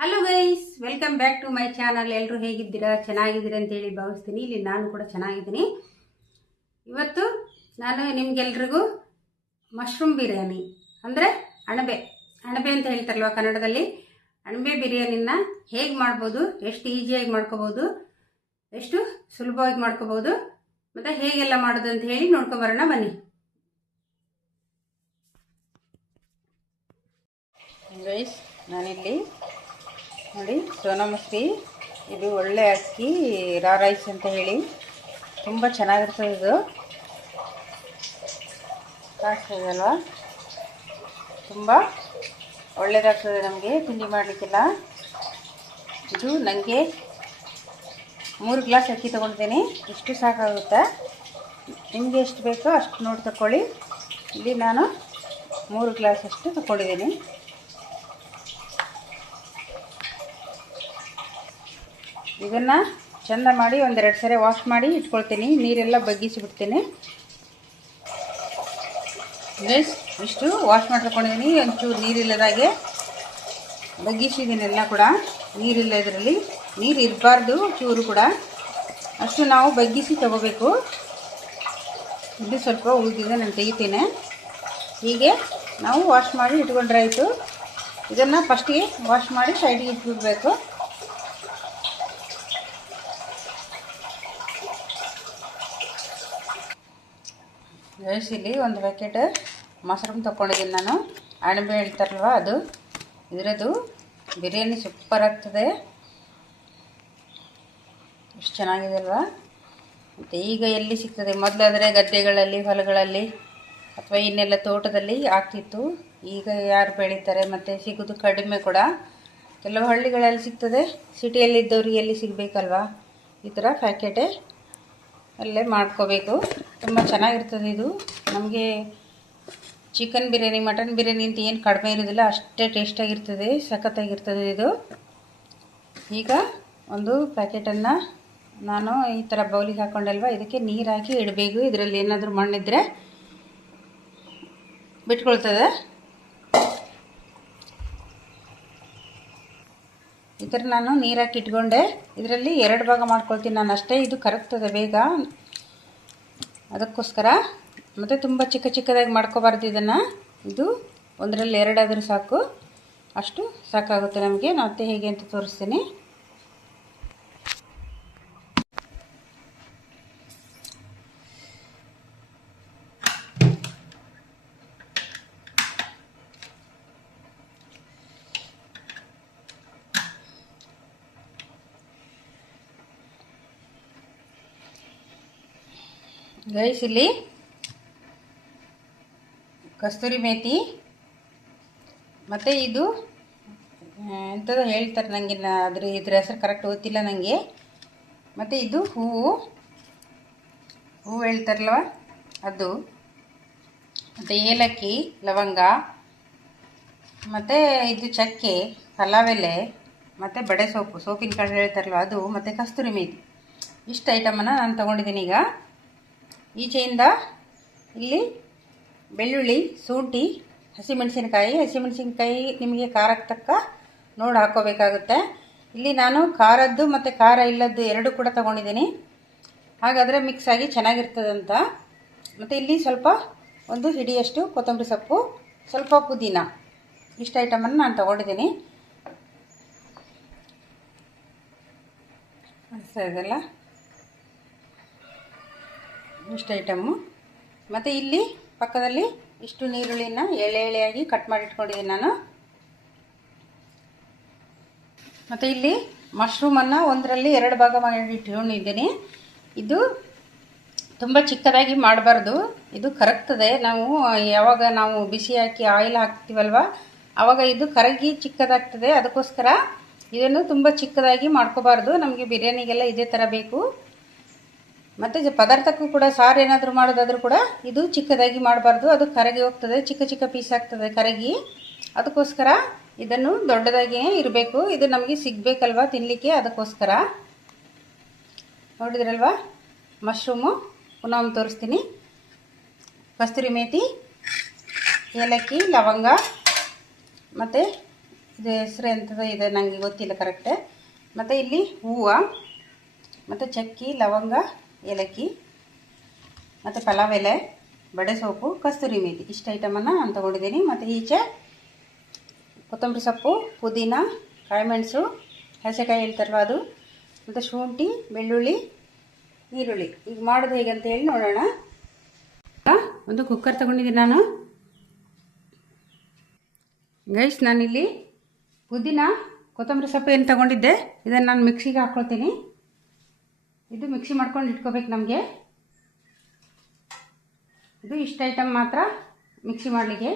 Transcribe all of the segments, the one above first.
Hello guys, welcome back to my channel. ಎಲ್ಲರೂ ಹೇಗಿದ್ದೀರಾ? ಚೆನ್ನಾಗಿದ್ದೀರಾ ಅಂತೇಳಿ ಭಾವಿಸ್ತೀನಿ. ಇಲ್ಲಿ ನಾನು ಕೂಡ ಚೆನ್ನಾಗಿದ್ದೀನಿ. ಇವತ್ತು ನಾನು ನಿಮ್ಗೆಲ್ರಿಗೂ ಮಶ್ರೂಮ್ ಬಿರಿಯಾನಿ ಅಂದರೆ ಅಣಬೆ ಅಂತ ಹೇಳ್ತಾರಲ್ವ ಕನ್ನಡದಲ್ಲಿ, ಅಣಬೆ ಬಿರಿಯಾನಿನ ಹೇಗೆ ಮಾಡ್ಬೋದು, ಎಷ್ಟು ಈಸಿಯಾಗಿ ಮಾಡ್ಕೋಬೋದು, ಎಷ್ಟು ಸುಲಭವಾಗಿ ಮಾಡ್ಕೋಬೋದು, ಮತ್ತು ಹೇಗೆಲ್ಲ ಮಾಡೋದು ಅಂತ ಹೇಳಿ ನೋಡ್ಕೊಂಬರೋಣ ಬನ್ನಿ. ಗೈಸ್, ನಾನಿಲ್ಲಿ ನೋಡಿ ಸೋನಾ ಮಸೂರಿ, ಇದು ಒಳ್ಳೆ ಅಕ್ಕಿ, ರಾ ರೈಸ್ ಅಂತ ಹೇಳಿ ತುಂಬ ಚೆನ್ನಾಗಿರ್ತದೆ. ಇದು ಕಾಣಿಸ್ತದಲ್ವ, ತುಂಬ ಒಳ್ಳೆಯದಾಗ್ತದೆ ನಮಗೆ ತಿಂಡಿ ಮಾಡಲಿಕ್ಕೆಲ್ಲ. ಇದು ನನಗೆ 3 ಗ್ಲಾಸ್ ಅಕ್ಕಿ ತೊಗೊಂಡಿದ್ದೀನಿ. ಇಷ್ಟು ಸಾಕಾಗುತ್ತೆ. ನಿಮಗೆ ಎಷ್ಟು ಬೇಕೋ ಅಷ್ಟು ನೋಡಿ ತಗೊಳ್ಳಿ. ಇಲ್ಲಿ ನಾನು 3 ಗ್ಲಾಸ್ ಅಷ್ಟು ತಗೊಂಡಿದ್ದೀನಿ. ಇದನ್ನು ಚೆಂದ ಮಾಡಿ ಒಂದೆರಡು ಸರಿ ವಾಶ್ ಮಾಡಿ ಇಟ್ಕೊಳ್ತೀನಿ. ನೀರೆಲ್ಲ ಬಗ್ಗಿಸಿಬಿಡ್ತೀನಿ. ಇಷ್ಟು ವಾಶ್ ಮಾಡಿ ತಗೊಂಡಿದ್ದೀನಿ. ಒಂಚೂರು ನೀರಿಲ್ಲದಾಗೆ ಬಗ್ಗಿಸಿದ್ದೀನಿ. ಎಲ್ಲ ಕೂಡ ನೀರಿಲ್ಲ, ಇದರಲ್ಲಿ ನೀರು ಇರಬಾರ್ದು ಚೂರು ಕೂಡ. ಅಷ್ಟು ನಾವು ಬಗ್ಗಿಸಿ ತಗೋಬೇಕು. ಇದು ಸ್ವಲ್ಪ ಉಳಿದಿದೆ, ನಾನು ತೆಗಿತೀನಿ. ಹೀಗೆ ನಾವು ವಾಶ್ ಮಾಡಿ ಇಟ್ಕೊಂಡ್ರೆ ಆಯಿತು. ಇದನ್ನು ಫಸ್ಟಿಗೆ ವಾಶ್ ಮಾಡಿ ಸೈಡಿಗೆ ಇಟ್ಬಿಡಬೇಕು. ಇಲ್ಲಿ ಒಂದು ಪ್ಯಾಕೆಟ್ ಮಶ್ರೂಮ್ ತೊಗೊಂಡಿದ್ದೀನಿ ನಾನು. ಅಣಬೆ ಹೇಳ್ತಾರಲ್ವ ಅದು. ಇದರದ್ದು ಬಿರಿಯಾನಿ ಸೂಪರ್ ಆಗ್ತದೆ. ಎಷ್ಟು ಚೆನ್ನಾಗಿದೆ ಅಲ್ವಾ? ಮತ್ತು ಈಗ ಎಲ್ಲಿ ಸಿಗ್ತದೆ? ಮೊದಲಾದರೆ ಗದ್ದೆಗಳಲ್ಲಿ, ಹೊಲಗಳಲ್ಲಿ ಅಥವಾ ಇನ್ನೆಲ್ಲ ತೋಟದಲ್ಲಿ ಆಗ್ತಿತ್ತು. ಈಗ ಯಾರು ಬೆಳೀತಾರೆ? ಮತ್ತು ಸಿಗೋದು ಕಡಿಮೆ ಕೂಡ. ಕೆಲವು ಹಳ್ಳಿಗಳಲ್ಲಿ ಸಿಗ್ತದೆ, ಸಿಟಿಯಲ್ಲಿದ್ದವ್ರಿಗೆ ಎಲ್ಲಿ ಸಿಗಬೇಕಲ್ವಾ? ಈ ಥರ ಪ್ಯಾಕೆಟೇ ಅಲ್ಲೇ ಮಾಡ್ಕೋಬೇಕು. ತುಂಬ ಚೆನ್ನಾಗಿರ್ತದೆ ಇದು. ನಮಗೆ ಚಿಕನ್ ಬಿರಿಯಾನಿ, ಮಟನ್ ಬಿರಿಯಾನಿ ಅಂತ ಏನು ಕಡಿಮೆ ಇರೋದಿಲ್ಲ, ಅಷ್ಟೇ ಟೇಸ್ಟಾಗಿರ್ತದೆ, ಸಖತ್ತಾಗಿರ್ತದೆ ಇದು. ಈಗ ಒಂದು ಪ್ಯಾಕೆಟನ್ನು ನಾನು ಈ ಥರ ಬೌಲಿಗೆ ಹಾಕ್ಕೊಂಡಲ್ವ, ಇದಕ್ಕೆ ನೀರು ಹಾಕಿ ಇಡಬೇಕು. ಇದರಲ್ಲಿ ಏನಾದರೂ ಮಣ್ಣಿದ್ರೆ ಬಿಟ್ಕೊಳ್ತದೆ. ಈ ಥರ ನಾನು ನೀರು ಹಾಕಿ ಇಟ್ಕೊಂಡೆ. ಇದರಲ್ಲಿ 2 ಭಾಗ ಮಾಡ್ಕೊಳ್ತೀನಿ ನಾನು ಅಷ್ಟೇ. ಇದು ಕರಗ್ತದೆ ಬೇಗ, ಅದಕ್ಕೋಸ್ಕರ. ಮತ್ತು ತುಂಬ ಚಿಕ್ಕದಾಗಿ ಮಾಡ್ಕೋಬಾರ್ದು ಇದನ್ನು. ಇದು 1ರಲ್ಲಿ 2 ಆದರೂ ಸಾಕು, ಅಷ್ಟು ಸಾಕಾಗುತ್ತೆ ನಮಗೆ. ಮತ್ತೆ ಹೇಗೆ ಅಂತ ತೋರಿಸ್ತೀನಿ. ಗೈಸ್, ಇಲ್ಲಿ ಕಸ್ತೂರಿ ಮೇಥಿ, ಮತ್ತು ಇದು ಎಂಥದ್ದು ಹೇಳ್ತಾರೆ ನನಗೆ, ಇದ್ರ ಹೆಸರು ಕರೆಕ್ಟ್ ಗೊತ್ತಿಲ್ಲ ನನಗೆ. ಮತ್ತು ಇದು ಹೂವು ಹೇಳ್ತಾರಲ್ವ ಅದು, ಮತ್ತು ಏಲಕ್ಕಿ, ಲವಂಗ, ಮತ್ತು ಇದು ಚಕ್ಕೆ, ಪಲಾವ್ ಎಲೆ, ಮತ್ತು ಬಡೆ ಸೋಪಿನ ಕಾಳು ಹೇಳ್ತಾರಲ್ವ ಅದು, ಮತ್ತು ಕಸ್ತೂರಿ ಮೇಥಿ. ಇಷ್ಟು ಐಟಮನ್ನು ನಾನು ತೊಗೊಂಡಿದ್ದೀನಿ. ಈಗ ಈಚೆಯಿಂದ ಇಲ್ಲಿ ಬೆಳ್ಳುಳ್ಳಿ, ಶುಂಠಿ, ಹಸಿಮೆಣಸಿನ್ಕಾಯಿ ನಿಮಗೆ ಖಾರಕ್ಕೆ ತಕ್ಕ ನೋಡಿ ಹಾಕ್ಕೋಬೇಕಾಗುತ್ತೆ. ಇಲ್ಲಿ ನಾನು ಖಾರದ್ದು ಮತ್ತು ಖಾರ ಇಲ್ಲದ್ದು 2 ಕೂಡ ತೊಗೊಂಡಿದ್ದೀನಿ. ಹಾಗಾದರೆ ಮಿಕ್ಸ್ ಆಗಿ ಚೆನ್ನಾಗಿರ್ತದಂತ. ಮತ್ತು ಇಲ್ಲಿ ಸ್ವಲ್ಪ ಒಂದು ಹಿಡಿಯಷ್ಟು ಕೊತ್ತಂಬರಿ ಸೊಪ್ಪು, ಸ್ವಲ್ಪ ಪುದೀನ, ಇಷ್ಟು ಐಟಮನ್ನು ನಾನು ತೊಗೊಂಡಿದ್ದೀನಿ. ಅನಿಸ್ತಾ ಇದೆಲ್ಲ ಇಷ್ಟು ಐಟಮ್ಮು. ಮತ್ತು ಇಲ್ಲಿ ಪಕ್ಕದಲ್ಲಿ ಇಷ್ಟು ನೀರುಳ್ಳಿನ ಎಳೆಯಾಗಿ ಕಟ್ ಮಾಡಿ ಇಟ್ಕೊಂಡಿದ್ದೀನಿ ನಾನು. ಮತ್ತು ಇಲ್ಲಿ ಮಶ್ರೂಮನ್ನು 1ರಲ್ಲಿ 2 ಭಾಗ ಮಾಡಿ ಇಟ್ಕೊಂಡಿದ್ದೀನಿ. ಇದು ತುಂಬ ಚಿಕ್ಕದಾಗಿ ಮಾಡಬಾರ್ದು, ಇದು ಕರಗ್ತದೆ. ಯಾವಾಗ ನಾವು ಬಿಸಿ ಹಾಕಿ ಆಯಿಲ್ ಹಾಕ್ತೀವಲ್ವ, ಆವಾಗ ಇದು ಕರಗಿ ಚಿಕ್ಕದಾಗ್ತದೆ. ಅದಕ್ಕೋಸ್ಕರ ಇದನ್ನು ತುಂಬ ಚಿಕ್ಕದಾಗಿ ಮಾಡ್ಕೋಬಾರ್ದು. ನಮಗೆ ಬಿರಿಯಾನಿಗೆಲ್ಲ ಇದೇ ಥರ ಬೇಕು. ಮತ್ತು ಪದಾರ್ಥಕ್ಕೂ ಕೂಡ, ಸಾರು ಏನಾದರೂ ಮಾಡೋದಾದರೂ ಕೂಡ ಇದು ಚಿಕ್ಕದಾಗಿ ಮಾಡಬಾರ್ದು, ಅದು ಕರಗಿ ಹೋಗ್ತದೆ, ಚಿಕ್ಕ ಪೀಸ್ ಆಗ್ತದೆ ಕರಗಿ. ಅದಕ್ಕೋಸ್ಕರ ಇದನ್ನು ದೊಡ್ಡದಾಗಿಯೇ ಇರಬೇಕು. ಇದು ನಮಗೆ ಸಿಗಬೇಕಲ್ವ ತಿನ್ನಲಿಕ್ಕೆ, ಅದಕ್ಕೋಸ್ಕರ. ನೋಡಿದ್ರಲ್ವ ಮಶ್ರೂಮು, ಪುನಃ ಒಂದು ತೋರಿಸ್ತೀನಿ. ಕಸ್ತೂರಿ ಮೇಥಿ, ಏಲಕ್ಕಿ, ಲವಂಗ, ಮತ್ತು ಇದು ಹೆಸರು ಎಂಥದ್ದು ಇದೆ ನನಗೆ ಗೊತ್ತಿಲ್ಲ ಕರೆಕ್ಟ್. ಮತ್ತು ಇಲ್ಲಿ ಹೂವು ಮತ್ತು ಚಕ್ಕಿ, ಲವಂಗ, ಏಲಕ್ಕಿ ಮತ್ತು ಪಲಾವ್ ಎಲೆ, ಬಡೆ ಸೊಪ್ಪು, ಕಸ್ತೂರಿ ಮೇಥಿ ಇಷ್ಟು ಐಟಮನ್ನು ನಾನು ತೊಗೊಂಡಿದ್ದೀನಿ. ಮತ್ತು ಈಚೆ ಕೊತ್ತಂಬರಿ ಸೊಪ್ಪು, ಪುದೀನ, ಕಾಯಿಮೆಣಸು, ಹಸೆಕಾಯಿ ಹೇಳ್ತಾರಲ್ಲ ಅದು, ಮತ್ತು ಶುಂಠಿ, ಬೆಳ್ಳುಳ್ಳಿ, ಈರುಳ್ಳಿ. ಈಗ ಮಾಡೋದು ಹೇಗೆ ಅಂತ ಹೇಳಿ ನೋಡೋಣ. ಒಂದು ಕುಕ್ಕರ್ ತೊಗೊಂಡಿದ್ದೀನಿ ನಾನು. ಗೈಸ್, ನಾನಿಲ್ಲಿ ಪುದೀನ, ಕೊತ್ತಂಬರಿ ಸೊಪ್ಪು ಏನು ತೊಗೊಂಡಿದ್ದೆ ಇದನ್ನು ನಾನು ಮಿಕ್ಸಿಗೆ ಹಾಕ್ಕೊಳ್ತೀನಿ. ಇದು ಮಿಕ್ಸಿ ಮಾಡ್ಕೊಂಡು ಇಟ್ಕೋಬೇಕು ನಮಗೆ. ಇದು ಇಷ್ಟು ಐಟಮ್ ಮಾತ್ರ ಮಿಕ್ಸಿ ಮಾಡಲಿಕ್ಕೆ.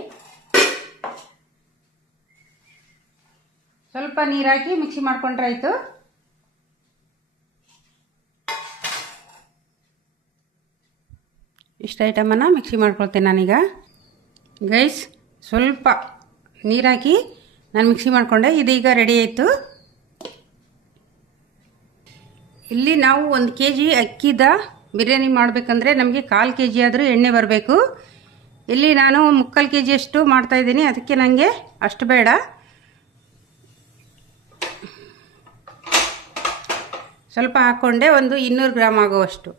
ಸ್ವಲ್ಪ ನೀರು ಹಾಕಿ ಮಿಕ್ಸಿ ಮಾಡ್ಕೊಂಡ್ರೆ ಆಯಿತು. ಇಷ್ಟು ಐಟಮನ್ನು ಮಿಕ್ಸಿ ಮಾಡ್ಕೊಳ್ತೇನೆ ನಾನೀಗ. ಗೈಸ್, ಸ್ವಲ್ಪ ನೀರು ಹಾಕಿ ನಾನು ಮಿಕ್ಸಿ ಮಾಡಿಕೊಂಡೆ. ಇದೀಗ ರೆಡಿ ಆಯಿತು. ಇಲ್ಲಿ ನಾವು 1 kg ಅಕ್ಕಿದ ಬಿರಿಯಾನಿ ಮಾಡಬೇಕಂದ್ರೆ ನಮಗೆ 1/4 kg ಆದರೂ ಎಣ್ಣೆ ಬರಬೇಕು. ಇಲ್ಲಿ ನಾನು 3/4 kg ಅಷ್ಟು ಮಾಡ್ತಾಯಿದ್ದೀನಿ, ಅದಕ್ಕೆ ನನಗೆ ಅಷ್ಟು ಬೇಡ. ಸ್ವಲ್ಪ ಹಾಕ್ಕೊಂಡೆ, ಒಂದು 200 ಗ್ರಾಮ್ ಆಗುವಷ್ಟು.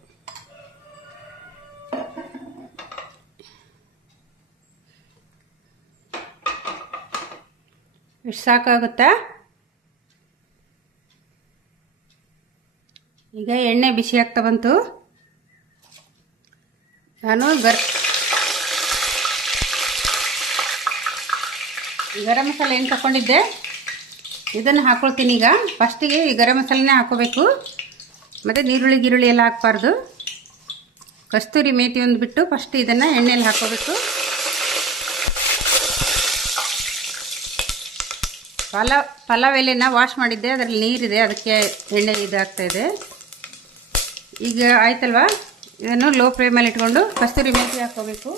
ಇಷ್ಟು ಸಾಕಾಗುತ್ತಾ? ಈಗ ಎಣ್ಣೆ ಬಿಸಿ ಆಗ್ತಾ ಬಂತು. ನಾನು ಗರಂ ಮಸಾಲೆ ಏನು ತಗೊಂಡಿದ್ದೆ ಇದನ್ನು ಹಾಕ್ಕೊಳ್ತೀನಿ. ಈಗ ಫಸ್ಟಿಗೆ ಈ ಗರಂ ಮಸಾಲೆನೇ ಹಾಕ್ಕೋಬೇಕು. ಮತ್ತು ನೀರುಳ್ಳಿ ಗಿರುಳ್ಳಿ ಎಲ್ಲ ಹಾಕಬಾರ್ದು. ಕಸ್ತೂರಿ ಮೇಥಿ ಒಂದು ಬಿಟ್ಟು ಫಸ್ಟ್ ಇದನ್ನು ಎಣ್ಣೆಯಲ್ಲಿ ಹಾಕ್ಕೋಬೇಕು. ಪಲಾವ್ ಎಲೆನ ವಾಶ್ ಮಾಡಿದ್ದೆ, ಅದರಲ್ಲಿ ನೀರಿದೆ, ಅದಕ್ಕೆ ಎಣ್ಣೆ ಇದಾಗ್ತಾಯಿದೆ. ಈಗ ಆಯ್ತಲ್ವಾ, ಇದನ್ನು ಲೋ ಫ್ಲೇಮಲ್ಲಿ ಇಟ್ಕೊಂಡು ಕಸ್ತೂರಿ ಮೇಥಿ ಹಾಕ್ಕೋಬೇಕು.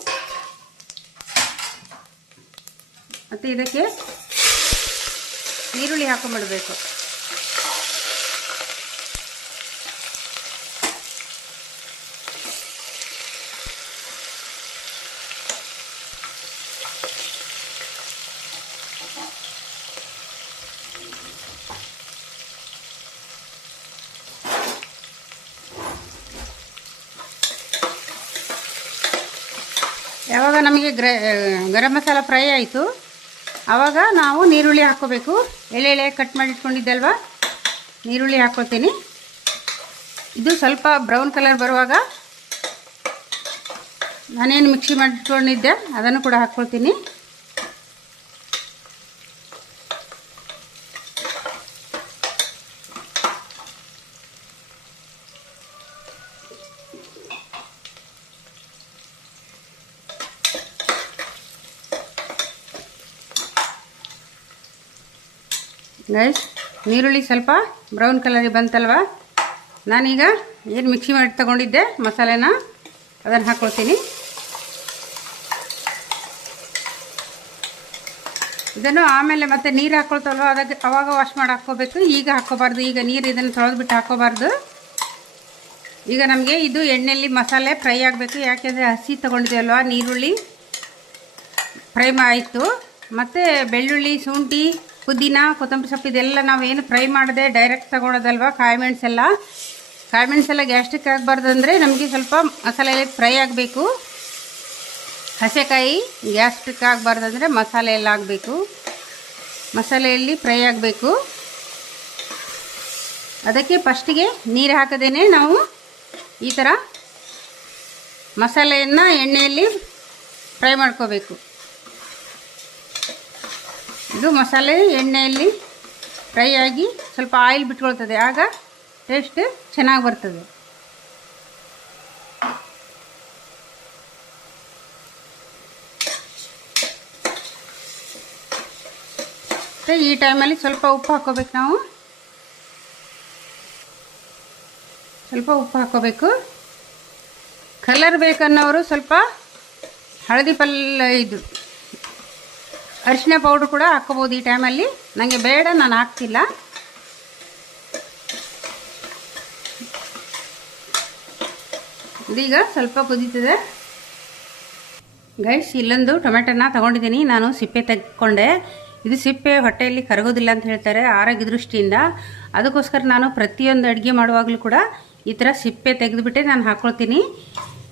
ಮತ್ತು ಇದಕ್ಕೆ ಈರುಳ್ಳಿ ಹಾಕೊಂಡ್ಬಿಡಬೇಕು. ಯಾವಾಗ ನಮಗೆ ಗರಂ ಮಸಾಲ ಫ್ರೈ ಆಯಿತು ಆವಾಗ ನಾವು ನೀರುಳ್ಳಿ ಹಾಕ್ಕೋಬೇಕು. ಎಳೆ ಎಳೆ ಕಟ್ ಮಾಡಿ ಇಟ್ಕೊಂಡಿದ್ದಲ್ವ, ನೀರುಳ್ಳಿ ಹಾಕ್ಕೊತೀನಿ. ಇದು ಸ್ವಲ್ಪ ಬ್ರೌನ್ ಕಲರ್ ಬರುವಾಗ ನಾನೇನು ಮಿಕ್ಸಿ ಮಾಡಿಟ್ಕೊಂಡಿದ್ದೆ ಅದನ್ನು ಕೂಡ ಹಾಕ್ಕೊಳ್ತೀನಿ. ಗೈಸ್, ನೀರುಳ್ಳಿ ಸ್ವಲ್ಪ ಬ್ರೌನ್ ಕಲರಿಗೆ ಬಂತಲ್ವ, ನಾನೀಗ ಏನು ಮಿಕ್ಸಿ ಮಾಡಿ ತಗೊಂಡಿದ್ದೆ ಮಸಾಲೆನ ಅದನ್ನು ಹಾಕ್ಕೊಳ್ತೀನಿ. ಇದನ್ನು ಆಮೇಲೆ ಮತ್ತೆ ನೀರು ಹಾಕ್ಕೊಳ್ತಲ್ವ ಅದಕ್ಕೆ ಅವಾಗ ವಾಶ್ ಮಾಡಿ ಹಾಕ್ಕೋಬೇಕು. ಈಗ ಹಾಕ್ಕೋಬಾರ್ದು, ಈಗ ನೀರು ಇದನ್ನು ತೊಳೆದ್ಬಿಟ್ಟು ಹಾಕ್ಕೋಬಾರ್ದು. ಈಗ ನಮಗೆ ಇದು ಎಣ್ಣೆಯಲ್ಲಿ ಮಸಾಲೆ ಫ್ರೈ ಆಗಬೇಕು. ಯಾಕೆಂದರೆ ಹಸಿ ತೊಗೊಂಡಿದ್ದೀವಲ್ವ, ನೀರುಳ್ಳಿ ಫ್ರೈ ಆಯಿತು. ಮತ್ತು ಬೆಳ್ಳುಳ್ಳಿ, ಶುಂಠಿ, ಪುದೀನ, ಕೊತ್ತಂಬರಿ ಸೊಪ್ಪು ಇದೆಲ್ಲ ನಾವೇನು ಫ್ರೈ ಮಾಡದೆ ಡೈರೆಕ್ಟ್ ತಗೊಳ್ಳೋದಲ್ವ. ಕಾಯಿಮೆಣಸೆಲ್ಲ ಗ್ಯಾಸ್ಟ್ರಿಕ್ ಆಗಬಾರ್ದು ಅಂದರೆ ನಮಗೆ ಸ್ವಲ್ಪ ಮಸಾಲೆಯಲ್ಲಿ ಫ್ರೈ ಆಗಬೇಕು. ಹಸೆಕಾಯಿ ಗ್ಯಾಸ್ಟ್ರಿಕ್ ಆಗಬಾರ್ದು ಅಂದರೆ ಮಸಾಲೆ ಎಲ್ಲ ಆಗಬೇಕು, ಮಸಾಲೆಯಲ್ಲಿ ಫ್ರೈ ಆಗಬೇಕು. ಅದಕ್ಕೆ ಫಸ್ಟಿಗೆ ನೀರು ಹಾಕದೇನೆ ನಾವು ಈ ಥರ ಮಸಾಲೆಯನ್ನು ಎಣ್ಣೆಯಲ್ಲಿ ಫ್ರೈ ಮಾಡ್ಕೋಬೇಕು. ಇದು ಮಸಾಲೆ ಎಣ್ಣೆಯಲ್ಲಿ ಫ್ರೈ ಆಗಿ ಸ್ವಲ್ಪ ಆಯಿಲ್ ಬಿಟ್ಕೊಳ್ತದೆ, ಆಗ ಟೇಸ್ಟ್ ಚೆನ್ನಾಗಿ ಬರ್ತದೆ. ಮತ್ತು ಈ ಟೈಮಲ್ಲಿ ಸ್ವಲ್ಪ ಉಪ್ಪು ಹಾಕ್ಕೋಬೇಕು. ನಾವು ಸ್ವಲ್ಪ ಉಪ್ಪು ಹಾಕ್ಕೋಬೇಕು. ಕಲರ್ ಬೇಕನ್ನೋರು ಸ್ವಲ್ಪ ಹಳದಿ ಇದು ಅರಿಶಿನ ಪೌಡ್ರ್ ಕೂಡ ಹಾಕ್ಕೋಬೋದು ಈ ಟೈಮಲ್ಲಿ. ನನಗೆ ಬೇಡ, ನಾನು ಹಾಕ್ತಿಲ್ಲ. ಇದೀಗ ಸ್ವಲ್ಪ ಕುದೀತಿದೆ. ಗೈಸ್, ಇಲ್ಲೊಂದು ಟೊಮೆಟೊನ ತೊಗೊಂಡಿದ್ದೀನಿ ನಾನು, ಸಿಪ್ಪೆ ತೆಗೆದುಕೊಂಡೆ. ಇದು ಸಿಪ್ಪೆ ಹೊಟ್ಟೆಯಲ್ಲಿ ಕರಗೋದಿಲ್ಲ ಅಂತ ಹೇಳ್ತಾರೆ ಆರೋಗ್ಯ ದೃಷ್ಟಿಯಿಂದ. ಅದಕ್ಕೋಸ್ಕರ ನಾನು ಪ್ರತಿಯೊಂದು ಅಡುಗೆ ಮಾಡುವಾಗಲೂ ಕೂಡ ಈ ಥರ ಸಿಪ್ಪೆ ತೆಗೆದುಬಿಟ್ಟೆ ನಾನು ಹಾಕ್ಕೊಳ್ತೀನಿ.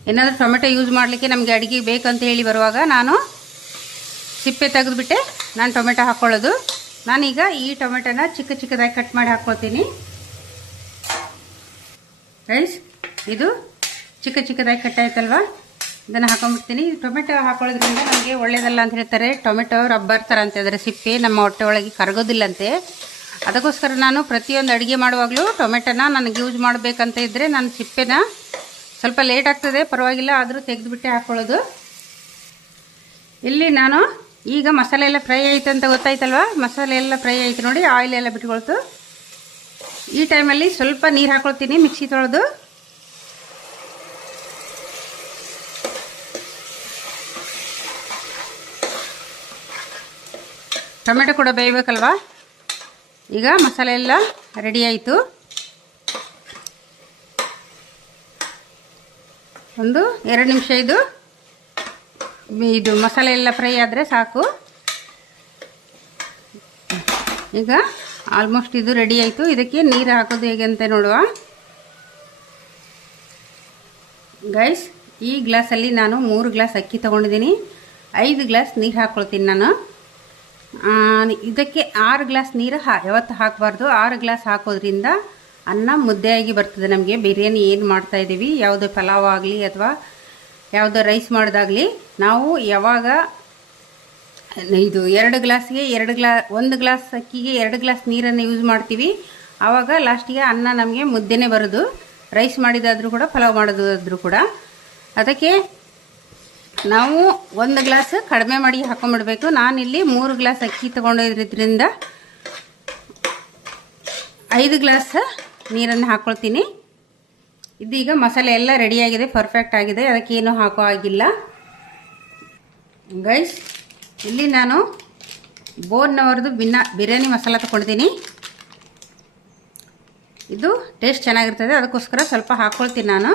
ಏನಾದರೂ ಟೊಮೆಟೊ ಯೂಸ್ ಮಾಡಲಿಕ್ಕೆ ನಮಗೆ ಅಡುಗೆ ಬೇಕಂತ ಹೇಳಿ ಬರುವಾಗ ನಾನು ಸಿಪ್ಪೆ ತೆಗೆದುಬಿಟ್ಟೆ ನಾನು ಟೊಮೆಟೊ ಹಾಕ್ಕೊಳ್ಳೋದು. ನಾನೀಗ ಈ ಟೊಮೆಟೊನ ಚಿಕ್ಕ ಚಿಕ್ಕದಾಗಿ ಕಟ್ ಮಾಡಿ ಹಾಕ್ಕೊಳ್ತೀನಿ ಗೈಸ್. ಇದು ಚಿಕ್ಕ ಚಿಕ್ಕದಾಗಿ ಕಟ್ ಆಯ್ತಲ್ವ, ಇದನ್ನು ಹಾಕೊಂಡ್ಬಿಡ್ತೀನಿ. ಟೊಮೆಟೊ ಹಾಕೊಳ್ಳೋದ್ರಿಂದ ನಮಗೆ ಒಳ್ಳೆಯದಲ್ಲ ಅಂತ ಹೇಳ್ತಾರೆ. ಟೊಮೆಟೊ ರಬ್ಬರ್ ಥರ ಅಂತ ಅದರ ಸಿಪ್ಪೆ ನಮ್ಮ ಹೊಟ್ಟೆ ಒಳಗೆ ಕರಗೋದಿಲ್ಲಂತೆ. ಅದಕ್ಕೋಸ್ಕರ ನಾನು ಪ್ರತಿಯೊಂದು ಅಡುಗೆ ಮಾಡುವಾಗಲೂ ಟೊಮೆಟೊನ ನನಗೆ ಯೂಸ್ ಮಾಡಬೇಕಂತ ಇದ್ದರೆ ನಾನು ಸಿಪ್ಪೆನ ಸ್ವಲ್ಪ ಲೇಟ್ ಆಗ್ತದೆ ಪರವಾಗಿಲ್ಲ ಆದರೂ ತೆಗೆದುಬಿಟ್ಟೆ ಹಾಕ್ಕೊಳ್ಳೋದು. ಇಲ್ಲಿ ನಾನು ಈಗ ಮಸಾಲೆ ಎಲ್ಲ ಫ್ರೈ ಆಯಿತು ಅಂತ ಗೊತ್ತಾಯ್ತಲ್ವ, ಮಸಾಲೆ ಎಲ್ಲ ಫ್ರೈ ಆಯಿತು ನೋಡಿ, ಆಯಿಲ್ ಎಲ್ಲ ಬಿಟ್ಕೊಳ್ತು. ಈ ಟೈಮಲ್ಲಿ ಸ್ವಲ್ಪ ನೀರು ಹಾಕ್ಕೊಳ್ತೀನಿ ಮಿಕ್ಸಿ ತೊಳೆದು. ಟೊಮೆಟೊ ಕೂಡ ಬೇಯಬೇಕಲ್ವ. ಈಗ ಮಸಾಲೆ ಎಲ್ಲ ರೆಡಿ ಆಯಿತು. ಒಂದು 2 ನಿಮಿಷ ಇದು ಮಸಾಲೆ ಎಲ್ಲ ಫ್ರೈ ಆದರೆ ಸಾಕು. ಈಗ ಆಲ್ಮೋಸ್ಟ್ ಇದು ರೆಡಿ ಆಯಿತು. ಇದಕ್ಕೆ ನೀರು ಹಾಕೋದು ಹೇಗೆ ಅಂತ ನೋಡುವ ಗೈಸ್. ಈ ಗ್ಲಾಸಲ್ಲಿ ನಾನು 3 ಗ್ಲಾಸ್ ಅಕ್ಕಿ ತೊಗೊಂಡಿದ್ದೀನಿ, 5 ಗ್ಲಾಸ್ ನೀರು ಹಾಕ್ಕೊಳ್ತೀನಿ ನಾನು. ಇದಕ್ಕೆ 6 ಗ್ಲಾಸ್ ನೀರು ಯಾವತ್ತು ಹಾಕಬಾರ್ದು. 6 ಗ್ಲಾಸ್ ಹಾಕೋದ್ರಿಂದ ಅನ್ನ ಮುದ್ದೆಯಾಗಿ ಬರ್ತದೆ ನಮಗೆ. ಬಿರಿಯಾನಿ ಏನು ಮಾಡ್ತಾಯಿದ್ದೀವಿ, ಯಾವುದೋ ಪಲಾವ್ ಆಗಲಿ ಅಥವಾ ಯಾವುದೋ ರೈಸ್ ಮಾಡೋದಾಗಲಿ, ನಾವು ಯಾವಾಗ ಇದು 2 ಗ್ಲಾಸ್ಗೆ 1 ಗ್ಲಾಸ್ ಅಕ್ಕಿಗೆ 2 ಗ್ಲಾಸ್ ನೀರನ್ನು ಯೂಸ್ ಮಾಡ್ತೀವಿ, ಆವಾಗ ಲಾಸ್ಟಿಗೆ ಅನ್ನ ನಮಗೆ ಮುದ್ದೆನೇ ಬರೋದು. ರೈಸ್ ಮಾಡಿದಾದರೂ ಕೂಡ ಪಲಾವ್ ಮಾಡೋದಾದರೂ ಕೂಡ. ಅದಕ್ಕೆ ನಾವು 1 ಗ್ಲಾಸ್ ಕಡಿಮೆ ಮಾಡಿ ಹಾಕೊಂಡ್ಬಿಡ್ಬೇಕು. ನಾನಿಲ್ಲಿ 3 ಗ್ಲಾಸ್ ಅಕ್ಕಿ ತೊಗೊಂಡಿದ್ರಿಂದ 5 ಗ್ಲಾಸ್ ನೀರನ್ನು ಹಾಕ್ಕೊಳ್ತೀನಿ. ಇದೀಗ ಮಸಾಲೆ ಎಲ್ಲ ರೆಡಿಯಾಗಿದೆ, ಪರ್ಫೆಕ್ಟ್ ಆಗಿದೆ, ಅದಕ್ಕೇನು ಹಾಕೋ ಆಗಿಲ್ಲ ಗೈಸ್. ಇಲ್ಲಿ ನಾನು ಬೋನ್ನವರದು ಬಿರಿಯಾನಿ ಮಸಾಲ ತೊಗೊಂಡಿದ್ದೀನಿ. ಇದು ಟೇಸ್ಟ್ ಚೆನ್ನಾಗಿರ್ತದೆ, ಅದಕ್ಕೋಸ್ಕರ ಸ್ವಲ್ಪ ಹಾಕ್ಕೊಳ್ತೀನಿ ನಾನು.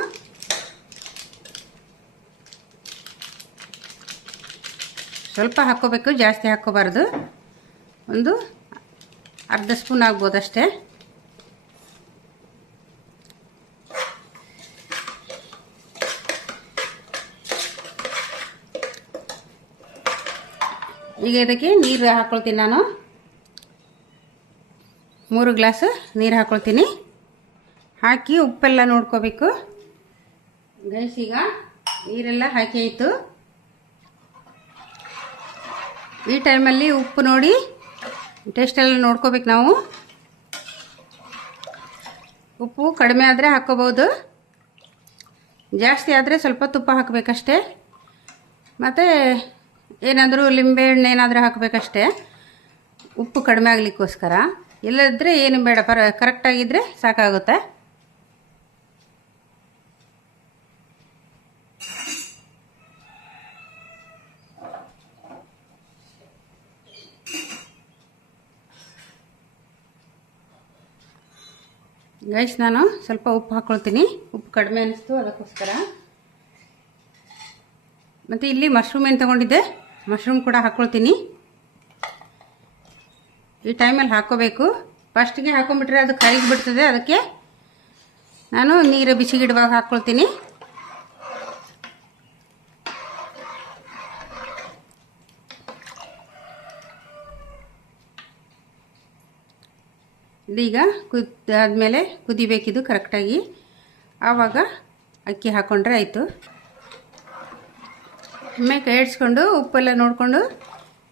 ಸ್ವಲ್ಪ ಹಾಕ್ಕೋಬೇಕು, ಜಾಸ್ತಿ ಹಾಕ್ಕೋಬಾರ್ದು. ಒಂದು ಅರ್ಧ ಸ್ಪೂನ್ ಆಗ್ಬೋದಷ್ಟೇ. ಈಗ ಇದಕ್ಕೆ ನೀರು ಹಾಕ್ಕೊಳ್ತೀನಿ ನಾನು. 3 ಗ್ಲಾಸ್ ನೀರು ಹಾಕ್ಕೊಳ್ತೀನಿ. ಹಾಕಿ ಉಪ್ಪೆಲ್ಲ ನೋಡ್ಕೋಬೇಕು ಗೈಸ್. ಈಗ ನೀರೆಲ್ಲ ಹಾಕಿ ಆಯಿತು. ಈ ಟೈಮಲ್ಲಿ ಉಪ್ಪು ನೋಡಿ ಟೇಸ್ಟೆಲ್ಲ ನೋಡ್ಕೋಬೇಕು ನಾವು. ಉಪ್ಪು ಕಡಿಮೆ ಆದರೆ ಹಾಕ್ಕೋಬೋದು, ಜಾಸ್ತಿ ಆದರೆ ಸ್ವಲ್ಪ ತುಪ್ಪ ಹಾಕಬೇಕಷ್ಟೇ. ಮತ್ತು ಏನಾದರೂ ಲಿಂಬೆಹಣ್ಣು ಏನಾದರೂ ಹಾಕಬೇಕಷ್ಟೇ, ಉಪ್ಪು ಕಡಿಮೆ ಆಗಲಿಕ್ಕೋಸ್ಕರ. ಇಲ್ಲದಿದ್ದರೆ ಏನು ಬೇಡ, ಕರೆಕ್ಟಾಗಿದ್ದರೆ ಸಾಕಾಗುತ್ತೆ. ಗೈಸ್ ನಾನು ಸ್ವಲ್ಪ ಉಪ್ಪು ಹಾಕ್ಕೊಳ್ತೀನಿ, ಉಪ್ಪು ಕಡಿಮೆ ಅನ್ನಿಸ್ತು ಅದಕ್ಕೋಸ್ಕರ. ಮತ್ತು ಇಲ್ಲಿ ಮಶ್ರೂಮ್ ಏನು ತೊಗೊಂಡಿದ್ದೆ, ಮಶ್ರೂಮ್ ಕೂಡ ಹಾಕ್ಕೊಳ್ತೀನಿ. ಈ ಟೈಮಲ್ಲಿ ಹಾಕ್ಕೋಬೇಕು. ಫಸ್ಟಿಗೆ ಹಾಕ್ಕೊಂಬಿಟ್ರೆ ಅದು ಕರಗಿಬಿಡ್ತದೆ, ಅದಕ್ಕೆ ನಾನು ನೀರು ಬಿಸಿಗಿಡುವಾಗ ಹಾಕ್ಕೊಳ್ತೀನಿ. ಇದೀಗ ಕುದ್ದಾದಮೇಲೆ ಕುದಿಬೇಕಿದು ಕರೆಕ್ಟಾಗಿ, ಆವಾಗ ಅಕ್ಕಿ ಹಾಕ್ಕೊಂಡ್ರೆ ಆಯಿತು. ಒಮ್ಮೆ ಕೈ ಇಡ್ಸ್ಕೊಂಡು ಉಪ್ಪೆಲ್ಲ ನೋಡಿಕೊಂಡು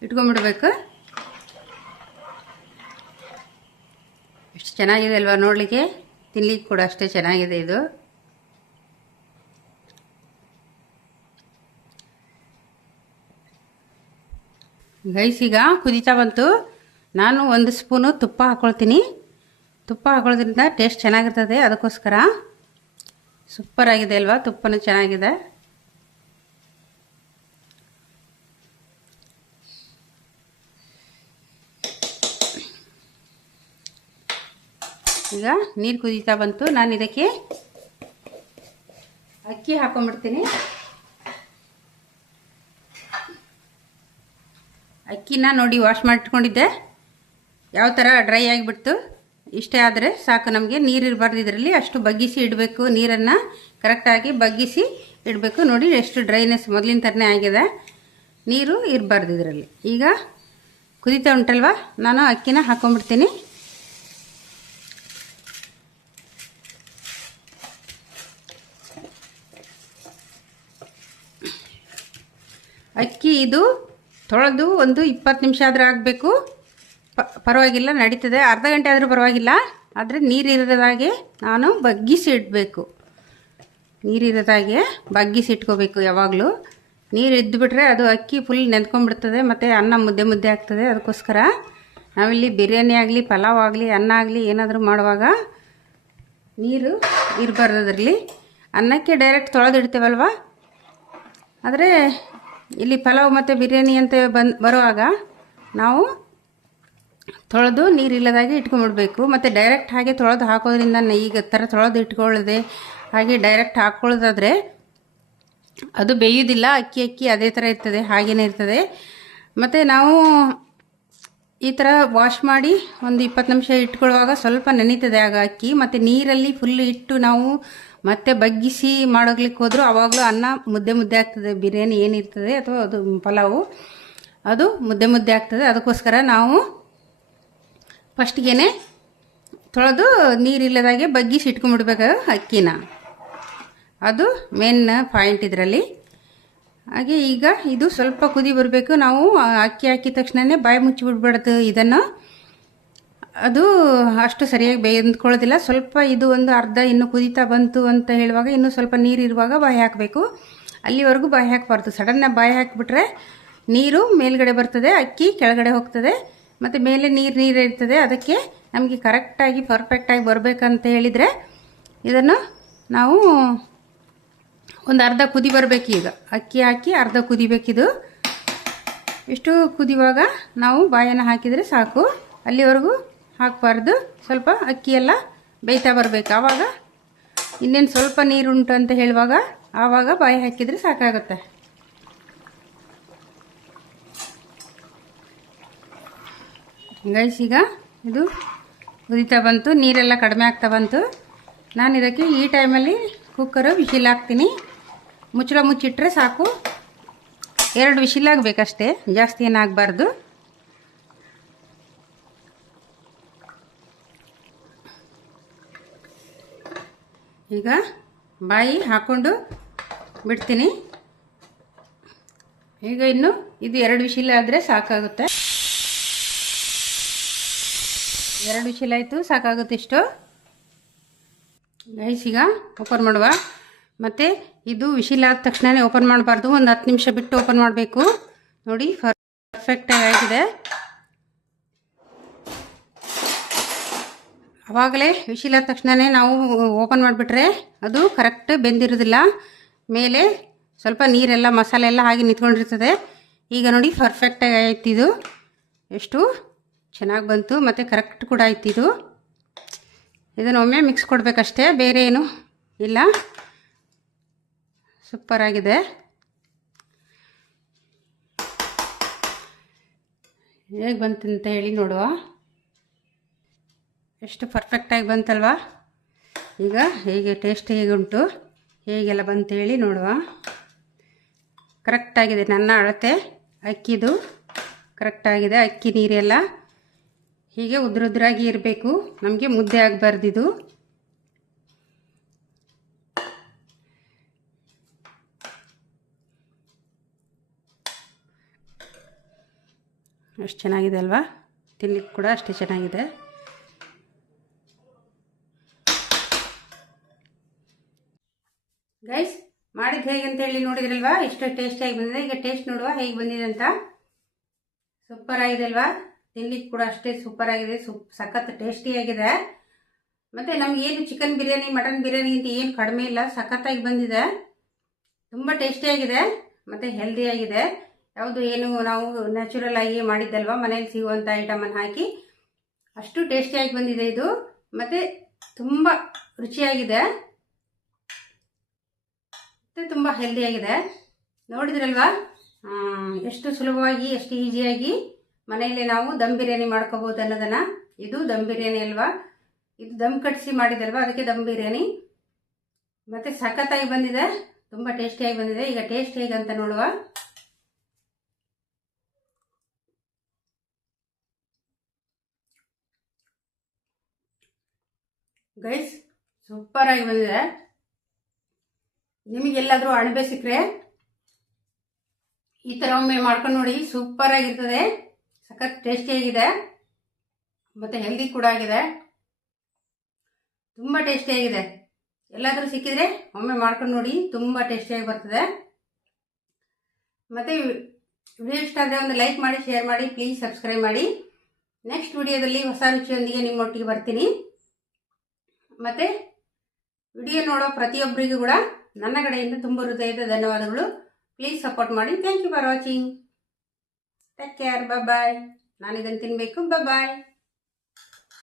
ಇಟ್ಕೊಂಡ್ಬಿಡ್ಬೇಕು. ಎಷ್ಟು ಚೆನ್ನಾಗಿದೆ ಅಲ್ವಾ ನೋಡಲಿಕ್ಕೆ, ತಿನ್ಲಿಕ್ಕೆ ಕೂಡ ಅಷ್ಟೇ ಚೆನ್ನಾಗಿದೆ ಇದು. ಗೈಸ್ ಈಗ ಕುದೀತಾ ಬಂತು. ನಾನು 1 ಸ್ಪೂನು ತುಪ್ಪ ಹಾಕ್ಕೊಳ್ತೀನಿ. ತುಪ್ಪ ಹಾಕೊಳ್ಳೋದ್ರಿಂದ ಟೇಸ್ಟ್ ಚೆನ್ನಾಗಿರ್ತದೆ, ಅದಕ್ಕೋಸ್ಕರ. ಸೂಪರ್ ಆಗಿದೆ ಅಲ್ವಾ, ತುಪ್ಪನೂ ಚೆನ್ನಾಗಿದೆ. ಈಗ ನೀರು ಕುದೀತಾ ಬಂತು. ನಾನು ಇದಕ್ಕೆ ಅಕ್ಕಿ ಹಾಕೊಂಡ್ಬಿಡ್ತೀನಿ. ಅಕ್ಕಿನ ನೋಡಿ ವಾಶ್ ಮಾಡಿಟ್ಕೊಂಡಿದ್ದೆ, ಯಾವ ಥರ ಡ್ರೈ ಆಗಿಬಿಡ್ತು. ಇಷ್ಟೇ ಆದರೆ ಸಾಕು ನಮಗೆ. ನೀರು ಇರಬಾರ್ದು ಇದರಲ್ಲಿ, ಅಷ್ಟು ಬಗ್ಗಿಸಿ ಇಡಬೇಕು. ನೀರನ್ನು ಕರೆಕ್ಟಾಗಿ ಬಗ್ಗಿಸಿ ಇಡಬೇಕು. ನೋಡಿ ಎಷ್ಟು ಡ್ರೈನೆಸ್ ಮೊದಲಿನ ಥರನೇ ಆಗಿದೆ, ನೀರು ಇರಬಾರ್ದು ಇದರಲ್ಲಿ. ಈಗ ಕುದೀತಾ ಉಂಟಲ್ವ, ನಾನು ಅಕ್ಕಿನ ಹಾಕ್ಕೊಂಡ್ಬಿಡ್ತೀನಿ. ಅಕ್ಕಿ ಇದು ತೊಳೆದು ಒಂದು 20 ನಿಮಿಷ ಆದರೂ ಆಗಬೇಕು, ಪರವಾಗಿಲ್ಲ, ನಡೀತದೆ. ಅರ್ಧ ಗಂಟೆ ಆದರೂ ಪರವಾಗಿಲ್ಲ, ಆದರೆ ನೀರಿರೋದಾಗೆ ನಾನು ಬಗ್ಗಿಸಿ ಇಡಬೇಕು. ನೀರಿರೋದಾಗೆ ಬಗ್ಗಿಸಿ ಇಟ್ಕೋಬೇಕು ಯಾವಾಗಲೂ. ನೀರು ಇದ್ದುಬಿಟ್ರೆ ಅದು ಅಕ್ಕಿ ಫುಲ್ ನೆಂದ್ಕೊಂಡ್ಬಿಡ್ತದೆ, ಮತ್ತು ಅನ್ನ ಮುದ್ದೆ ಮುದ್ದೆ ಆಗ್ತದೆ. ಅದಕ್ಕೋಸ್ಕರ ನಾವಿಲ್ಲಿ ಬಿರಿಯಾನಿ ಆಗಲಿ, ಪಲಾವ್ ಆಗಲಿ, ಅನ್ನ ಆಗಲಿ ಏನಾದರೂ ಮಾಡುವಾಗ ನೀರು ಇರಬಾರ್ದು ಅದರಲ್ಲಿ. ಅನ್ನಕ್ಕೆ ಡೈರೆಕ್ಟ್ ತೊಳೆದಿಡ್ತೇವಲ್ವ, ಆದರೆ ಇಲ್ಲಿ ಪಲಾವ್ ಮತ್ತು ಬಿರಿಯಾನಿ ಅಂತ ಬರುವಾಗ ನಾವು ತೊಳೆದು ನೀರಿಲ್ಲದಾಗೆ ಇಟ್ಕೊಂಡ್ಬಿಡ್ಬೇಕು. ಮತ್ತು ಡೈರೆಕ್ಟ್ ಹಾಗೆ ತೊಳೆದು ಹಾಕೋದ್ರಿಂದ ಈಗ ಥರ ತೊಳೆದು ಇಟ್ಕೊಳ್ಳದೆ ಹಾಗೆ ಡೈರೆಕ್ಟ್ ಹಾಕ್ಕೊಳ್ಳೋದಾದರೆ ಅದು ಬೇಯೋದಿಲ್ಲ. ಅಕ್ಕಿ ಅದೇ ಥರ ಇರ್ತದೆ, ಹಾಗೇ ಇರ್ತದೆ. ಮತ್ತು ನಾವು ಈ ಥರ ವಾಶ್ ಮಾಡಿ ಒಂದು 20 ನಿಮಿಷ ಇಟ್ಕೊಳ್ಳುವಾಗ ಸ್ವಲ್ಪ ನೆನೀತದೆ ಆಗ ಅಕ್ಕಿ. ಮತ್ತು ನೀರಲ್ಲಿ ಫುಲ್ ಇಟ್ಟು ನಾವು ಮತ್ತೆ ಬಗ್ಗಿಸಿ ಮಾಡೋಗ್ಲಿಕ್ಕೆ ಹೋದರೂ ಆವಾಗಲೂ ಅನ್ನ ಮುದ್ದೆ ಮುದ್ದೆ ಆಗ್ತದೆ. ಬಿರಿಯಾನಿ ಏನಿರ್ತದೆ ಅಥವಾ ಅದು ಪಲಾವು ಅದು ಮುದ್ದೆ ಮುದ್ದೆ ಆಗ್ತದೆ. ಅದಕ್ಕೋಸ್ಕರ ನಾವು ಫಸ್ಟಿಗೆ ತೊಳೆದು ನೀರಿಲ್ಲದಾಗೆ ಬಗ್ಗಿಸಿ ಇಟ್ಕೊಂಡ್ಬಿಡ್ಬೇಕು ಅಕ್ಕಿನ. ಅದು ಮೇನ್ ಪಾಯಿಂಟ್ ಇದರಲ್ಲಿ. ಹಾಗೆ ಈಗ ಇದು ಸ್ವಲ್ಪ ಕುದಿ ಬರಬೇಕು. ನಾವು ಅಕ್ಕಿ ಹಾಕಿದ ತಕ್ಷಣವೇ ಬಾಯಿ ಮುಚ್ಚಿಬಿಡ್ಬಾರ್ದು ಇದನ್ನು, ಅದು ಅಷ್ಟು ಸರಿಯಾಗಿ ಬೇಯ್ಕೊಳ್ಳೋದಿಲ್ಲ. ಸ್ವಲ್ಪ ಇದು ಒಂದು ಅರ್ಧ ಇನ್ನು ಕುದೀತಾ ಬಂತು ಅಂತ ಹೇಳುವಾಗ ಇನ್ನೂ ಸ್ವಲ್ಪ ನೀರು ಇರುವಾಗ ಬಾಯಿ ಹಾಕಬೇಕು. ಅಲ್ಲಿವರೆಗೂ ಬಾಯಿ ಹಾಕಬಾರ್ದು. ಸಡನ್ನಾಗಿ ಬಾಯಿ ಹಾಕಿಬಿಟ್ರೆ ನೀರು ಮೇಲ್ಗಡೆ ಬರ್ತದೆ, ಅಕ್ಕಿ ಕೆಳಗಡೆ ಹೋಗ್ತದೆ, ಮತ್ತು ಮೇಲೆ ನೀರು ಇರ್ತದೆ. ಅದಕ್ಕೆ ನಮಗೆ ಕರೆಕ್ಟಾಗಿ ಪರ್ಫೆಕ್ಟಾಗಿ ಬರಬೇಕಂತ ಹೇಳಿದರೆ ಇದನ್ನು ನಾವು ಒಂದು ಅರ್ಧ ಕುದಿ ಬರಬೇಕು. ಈಗ ಅಕ್ಕಿ ಹಾಕಿ ಅರ್ಧ ಕುದಿಬೇಕಿದು. ಇಷ್ಟು ಕುದಿಯುವಾಗ ನಾವು ಬಾಯನ್ನು ಹಾಕಿದರೆ ಸಾಕು, ಅಲ್ಲಿವರೆಗೂ ಹಾಕಬಾರ್ದು. ಸ್ವಲ್ಪ ಅಕ್ಕಿ ಎಲ್ಲ ಬೇಯ್ತಾ ಬರಬೇಕು. ಆವಾಗ ಇನ್ನೇನು ಸ್ವಲ್ಪ ನೀರುಂಟು ಅಂತ ಹೇಳುವಾಗ ಆವಾಗ ಬಾಯಿ ಹಾಕಿದರೆ ಸಾಕಾಗುತ್ತೆ. ಗೈಸ್, ಈಗ ಇದು ಕುದೀತಾ ಬಂತು, ನೀರೆಲ್ಲ ಕಡಿಮೆ ಆಗ್ತಾ ಬಂತು. ನಾನು ಇದಕ್ಕೆ ಈ ಟೈಮಲ್ಲಿ ಕುಕ್ಕರು ವಿಶಿಲ್ ಹಾಕ್ತೀನಿ. ಮುಚ್ಚಳ ಮುಚ್ಚಿಟ್ರೆ ಸಾಕು, 2 ವಿಶಿಲ್ ಆಗಬೇಕಷ್ಟೇ, ಜಾಸ್ತಿ ಏನಾಗಬಾರ್ದು. ಈಗ ಬಾಯಿ ಹಾಕ್ಕೊಂಡು ಬಿಡ್ತೀನಿ. ಈಗ ಇನ್ನು ಇದು 2 ವಿಶಿಲ್ ಆದರೆ ಸಾಕಾಗುತ್ತೆ. 2 ವಿಶಿಲ್ ಆಯಿತು, ಸಾಕಾಗುತ್ತೆ ಇಷ್ಟು. ಗೈಸ್, ಈಗ ಓಪನ್ ಮಾಡುವ. ಮತ್ತು ಇದು ವಿಶಿಲ್ ಆದ ತಕ್ಷಣವೇ ಓಪನ್ ಮಾಡಬಾರ್ದು, ಒಂದು 10 ನಿಮಿಷ ಬಿಟ್ಟು ಓಪನ್ ಮಾಡಬೇಕು. ನೋಡಿ ಪರ್ಫೆಕ್ಟಾಗಿ ಆಗಿದೆ. ಆವಾಗಲೇ ವಿಶಿಲ್ ಆದ ತಕ್ಷಣವೇ ನಾವು ಓಪನ್ ಮಾಡಿಬಿಟ್ರೆ ಅದು ಕರೆಕ್ಟ್ ಬೆಂದಿರೋದಿಲ್ಲ. ಮೇಲೆ ಸ್ವಲ್ಪ ನೀರೆಲ್ಲ ಮಸಾಲೆ ಎಲ್ಲ ಹಾಗೆ ನಿಂತ್ಕೊಂಡಿರ್ತದೆ. ಈಗ ನೋಡಿ ಪರ್ಫೆಕ್ಟಾಗಿ ಆಯ್ತು. ಇದು ಎಷ್ಟು ಚೆನ್ನಾಗಿ ಬಂತು, ಮತ್ತು ಕರೆಕ್ಟ್ ಕೂಡ ಆಯ್ತು. ಇದು ಇದನ್ನು ಒಮ್ಮೆ ಮಿಕ್ಸ್ ಕೊಡಬೇಕಷ್ಟೇ, ಬೇರೆ ಏನು ಇಲ್ಲ. ಸೂಪರಾಗಿದೆ. ಹೇಗೆ ಬಂತು ಅಂತ ಹೇಳಿ ನೋಡುವ. ಎಷ್ಟು ಪರ್ಫೆಕ್ಟಾಗಿ ಬಂತಲ್ವಾ? ಈಗ ಹೇಗೆ ಟೇಸ್ಟ್ ಹೇಗುಂಟು, ಹೇಗೆಲ್ಲ ಬಂತು ಹೇಳಿ ನೋಡುವ. ಕರೆಕ್ಟಾಗಿದೆ, ನನ್ನ ಅಳತೆ ಅಕ್ಕಿದು ಕರೆಕ್ಟಾಗಿದೆ. ಅಕ್ಕಿ ನೀರೆಲ್ಲ ಹೀಗೆ ಉದ್ರಾಗಿ ಇರಬೇಕು, ನಮಗೆ ಮುದ್ದೆ ಆಗಬಾರ್ದು. ಇದು ಎಷ್ಟು ಚೆನ್ನಾಗಿದೆ ಅಲ್ವಾ? ತಿನ್ನಲಿಕ್ಕೆ ಕೂಡ ಅಷ್ಟೇ ಚೆನ್ನಾಗಿದೆ. ಗೈಸ್, ಮಾಡಿದ್ದು ಹೇಗೆ ಅಂತ ಹೇಳಿ ನೋಡಿದ್ರಲ್ವಾ? ಎಷ್ಟು ಟೇಸ್ಟಿಯಾಗಿ ಬಂದಿದೆ. ಈಗ ಟೇಸ್ಟ್ ನೋಡುವ ಹೇಗೆ ಬಂದಿದೆ ಅಂತ. ಸೂಪರ್ ಆಗಿದೆ ಅಲ್ವಾ? ತಿನ್ಲಿಕ್ಕೆ ಕೂಡ ಅಷ್ಟೇ ಸೂಪರ್ ಆಗಿದೆ, ಸಖತ್ ಟೇಸ್ಟಿಯಾಗಿದೆ. ಮತ್ತು ನಮಗೇನು ಚಿಕನ್ ಬಿರಿಯಾನಿ ಮಟನ್ ಬಿರಿಯಾನಿ ಅಂತ ಏನು ಕಡಿಮೆ ಇಲ್ಲ, ಸಖತ್ತಾಗಿ ಬಂದಿದೆ. ತುಂಬ ಟೇಸ್ಟಿಯಾಗಿದೆ ಮತ್ತು ಹೆಲ್ದಿಯಾಗಿದೆ. ಯಾವುದು ಏನು ನಾವು ನ್ಯಾಚುರಲ್ ಆಗಿ ಮಾಡಿದ್ದಲ್ವ, ಮನೇಲಿ ಸಿಗುವಂಥ ಐಟಮನ್ನು ಹಾಕಿ ಅಷ್ಟು ಟೇಸ್ಟಿಯಾಗಿ ಬಂದಿದೆ ಇದು. ಮತ್ತು ತುಂಬ ರುಚಿಯಾಗಿದೆ, ಮತ್ತು ತುಂಬ ಹೆಲ್ದಿಯಾಗಿದೆ. ನೋಡಿದ್ರಲ್ವಾ? ಎಷ್ಟು ಸುಲಭವಾಗಿ ಎಷ್ಟು ಈಸಿಯಾಗಿ ಮನೆಯಲ್ಲಿ ನಾವು ದಮ್ ಬಿರಿಯಾನಿ ಮಾಡ್ಕೋಬಹುದು ಅನ್ನೋದನ್ನು. ಇದು ದಮ್ ಬಿರಿಯಾನಿ ಅಲ್ವಾ, ಇದು ದಮ್ ಕಟ್ಟಿಸಿ ಮಾಡಿದಲ್ವಾ, ಅದಕ್ಕೆ ದಮ್ ಬಿರಿಯಾನಿ. ಮತ್ತು ಸಖತ್ತಾಗಿ ಬಂದಿದೆ, ತುಂಬ ಟೇಸ್ಟಿಯಾಗಿ ಬಂದಿದೆ. ಈಗ ಟೇಸ್ಟ್ ಹೇಗಂತ ನೋಡುವ. ಗೈಸ್, ಸೂಪರ್ ಆಗಿ ಬಂದಿದೆ. ನಿಮಗೆಲ್ಲಾದರೂ ಅಣಬೆ ಸಿಕ್ಕರೆ ಈ ಥರ ಒಮ್ಮೆ ಮಾಡ್ಕೊಂಡು ನೋಡಿ, ಸೂಪರ್ ಆಗಿರ್ತದೆ. ಸಖತ್ ಟೇಸ್ಟಿಯಾಗಿದೆ ಮತ್ತು ಹೆಲ್ದಿ ಕೂಡ ಆಗಿದೆ, ತುಂಬ ಟೇಸ್ಟಿಯಾಗಿದೆ. ಎಲ್ಲಾದರೂ ಸಿಕ್ಕಿದ್ರೆ ಒಮ್ಮೆ ಮಾಡ್ಕೊಂಡು ನೋಡಿ, ತುಂಬ ಟೇಸ್ಟಿಯಾಗಿ ಬರ್ತದೆ. ಮತ್ತು ವಿಡಿಯೋ ಇಷ್ಟ ಆದರೆ ಒಂದು ಲೈಕ್ ಮಾಡಿ, ಶೇರ್ ಮಾಡಿ, ಪ್ಲೀಸ್ ಸಬ್ಸ್ಕ್ರೈಬ್ ಮಾಡಿ. ನೆಕ್ಸ್ಟ್ ವಿಡಿಯೋದಲ್ಲಿ ಹೊಸ ರುಚಿಯೊಂದಿಗೆ ನಿಮ್ಮೊಟ್ಟಿಗೆ ಬರ್ತೀನಿ. ಮತ್ತು ವಿಡಿಯೋ ನೋಡೋ ಪ್ರತಿಯೊಬ್ಬರಿಗೂ ಕೂಡ ನನ್ನ ಕಡೆಯಿಂದ ತುಂಬ ಹೃದಯದ ಧನ್ಯವಾದಗಳು. ಪ್ಲೀಸ್ ಸಪೋರ್ಟ್ ಮಾಡಿ. Thank you for watching. Take care. Bye. ನಾನು ಇದನ್ನು ತಿನ್ನಬೇಕು. ಬಾಯ್.